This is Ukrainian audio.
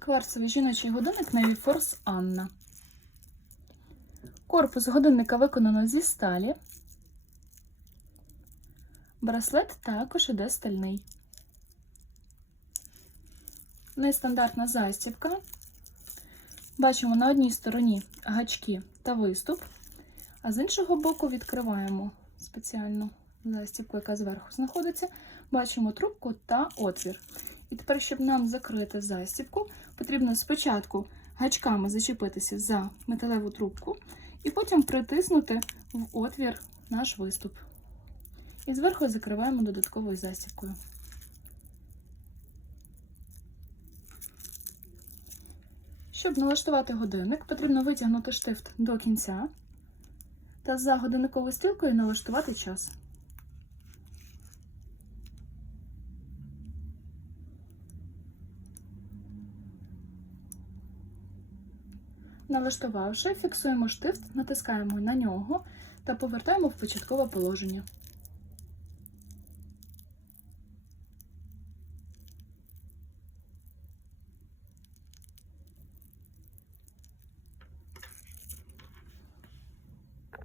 Кварцевий жіночий годинник Navy Force Anna. Корпус годинника виконано зі сталі. Браслет також іде стальний. Нестандартна застібка. Бачимо на одній стороні гачки та виступ, а з іншого боку відкриваємо спеціальну застібку, яка зверху знаходиться. Бачимо трубку та отвір. І тепер, щоб нам закрити застібку, потрібно спочатку гачками зачепитися за металеву трубку і потім притиснути в отвір наш виступ. І зверху закриваємо додатковою застібкою. Щоб налаштувати годинник, потрібно витягнути штифт до кінця та за годинниковою стрілкою налаштувати час. Налаштувавши, фіксуємо штифт, натискаємо на нього та повертаємо в початкове положення.